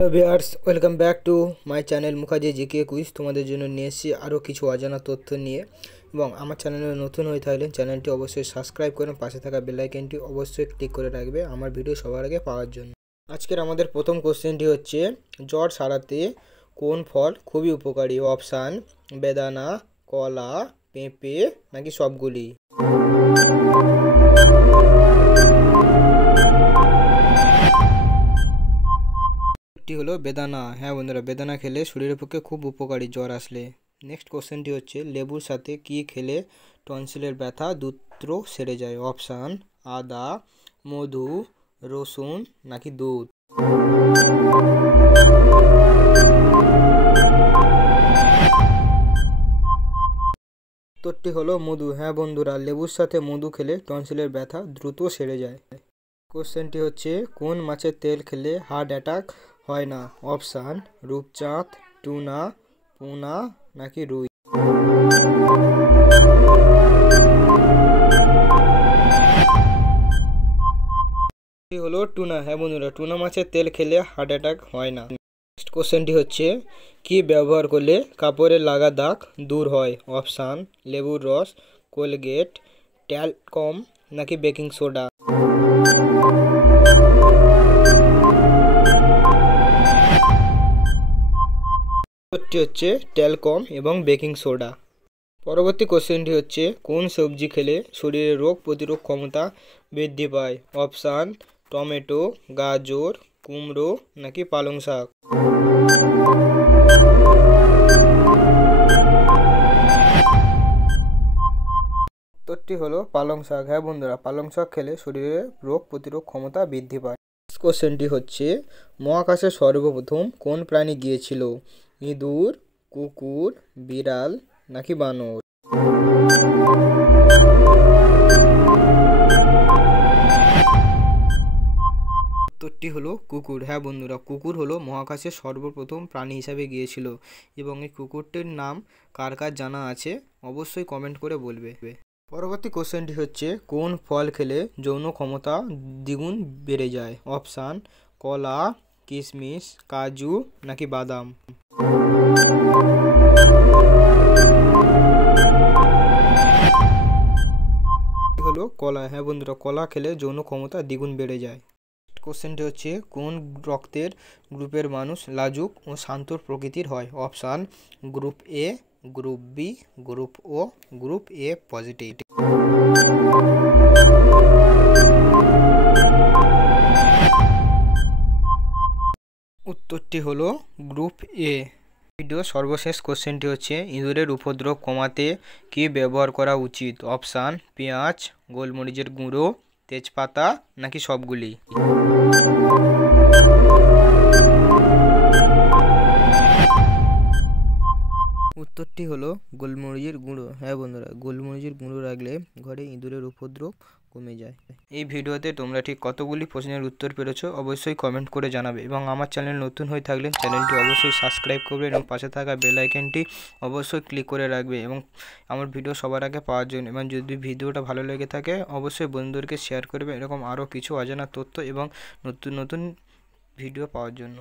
Hello viewers, welcome back to my channel Mukherjee GK quiz. তোমাদের জন্য নিয়ে এসেছি আরও কিছু অজানা তথ্য নিয়ে। এবং আমার চ্যানেলে নতুন হয়ে থাকলে চ্যানেলটি অবশ্যই সাবস্ক্রাইব করে পাশে থাকা বেল আইকনটি অবশ্যই ক্লিক করে রাখবে আমার ভিডিও সবার আগে পাওয়ার জন্য। আজকের আমাদের প্রথম কোশ্চেনটি হচ্ছে, জ্বর সারাতে কোন ফল খুবই উপকারী? অপশান: বেদানা, কলা, পেঁপে নাকি সবগুলি? হলো বেদানা। হ্যাঁ বন্ধুরা, বেদানা খেলে শরীরের পক্ষে খুব উপকারী জ্বর আসলে। নেক্সট কোশ্চেনটি হচ্ছে, লেবুর সাথে কি খেলে টনসিলের ব্যথা দ্রুত সেরে যায়? অপশান: আদা, মধু, রসুন নাকি দুধ? উত্তরটি হলো মধু। হ্যাঁ বন্ধুরা, লেবুর সাথে মধু খেলে টনসিলের ব্যথা দ্রুত সেরে যায়। কোশ্চেনটি হচ্ছে, কোন মাছের তেল খেলে হার্ট অ্যাটাক হয় না? অপশান: রূপচাঁদ, টুনা, পোনা নাকি রুই? হলো টুনা। হ্যাঁ বন্ধুরা, টুনা মাছের তেল খেলে হার্ট অ্যাটাক হয় না। নেক্সট কোশ্চেনটি হচ্ছে, কি ব্যবহার করলে কাপড়ের লাগা দাগ দূর হয়? অপশান: লেবুর রস, কোলগেট, ট্যালকম নাকি বেকিং সোডা? উত্তরটি হচ্ছে ট্যালকম এবং বেকিং সোডা। পরবর্তী কোশ্চেনটি হচ্ছে, কোন সবজি খেলে শরীরের রোগ প্রতিরোধ ক্ষমতা বৃদ্ধি পায়? অপশান: টমেটো, গাজর, কুমড়ো নাকি পালং শাক? উত্তরটি হলো পালং শাক। হ্যাঁ বন্ধুরা, পালং শাক খেলে শরীরের রোগ প্রতিরোধ ক্ষমতা বৃদ্ধি পায়। কোশ্চেনটি হচ্ছে, মহাকাশে সর্বপ্রথম কোন প্রাণী গিয়েছিল? ইঁদুর, কুকুর, বিড়াল নাকি বানর? উত্তরটি হলো কুকুর। হ্যাঁ বন্ধুরা, কুকুর হলো মহাকাশে সর্বপ্রথম প্রাণী হিসাবে গিয়েছিল। এবং এই কুকুরটির নাম কার কার জানা আছে অবশ্যই কমেন্ট করে বলবে। পরবর্তী কোশ্চেনটি হচ্ছে, কোন ফল খেলে যৌন ক্ষমতা দ্বিগুণ বেড়ে যায়? অপশান: কলা, কিশমিশ, কাজু নাকি বাদাম? হলো কলা। হ্যাঁ বন্ধুরা, কলা খেলে যৌন ক্ষমতা দ্বিগুণ বেড়ে যায়। কোশ্চেনটি হচ্ছে, কোন রক্তের গ্রুপের মানুষ লাজুক ও শান্ত প্রকৃতির হয়? Option: group A, group B, group O, group A positive. উত্তরটি হলো গ্রুপ এ। ভিডিও সর্বশেষ কোশ্চেনটি হচ্ছে, ইঁদুরের উপদ্রব কমাতে কি ব্যবহার করা উচিত? অপশান: পেঁয়াজ, গোলমরিচের গুঁড়ো, তেজপাতা নাকি সবগুলি? উত্তরটি হলো গোলমরিচের গুঁড়ো। হ্যাঁ বন্ধুরা, গোলমরিচের গুঁড়ো রাখলে ঘরে ইঁদুরের উপদ্রব কমে যায়। এই ভিডিওতে তোমরা ঠিক কতগুলি প্রশ্নের উত্তর পেরেছো অবশ্যই কমেন্ট করে জানাবে। এবং আমার চ্যানেল নতুন হয়ে থাকলে চ্যানেলটি অবশ্যই সাবস্ক্রাইব করবে এবং পাশে থাকা বেল আইকনটি অবশ্যই ক্লিক করে রাখবে এবং আমার ভিডিও সবার আগে পাওয়ার জন্য। এবং যদি ভিডিওটা ভালো লেগে থাকে অবশ্যই বন্ধুদেরকে শেয়ার করবে এরকম আরও কিছু অজানা তথ্য এবং নতুন নতুন ভিডিও পাওয়ার জন্য।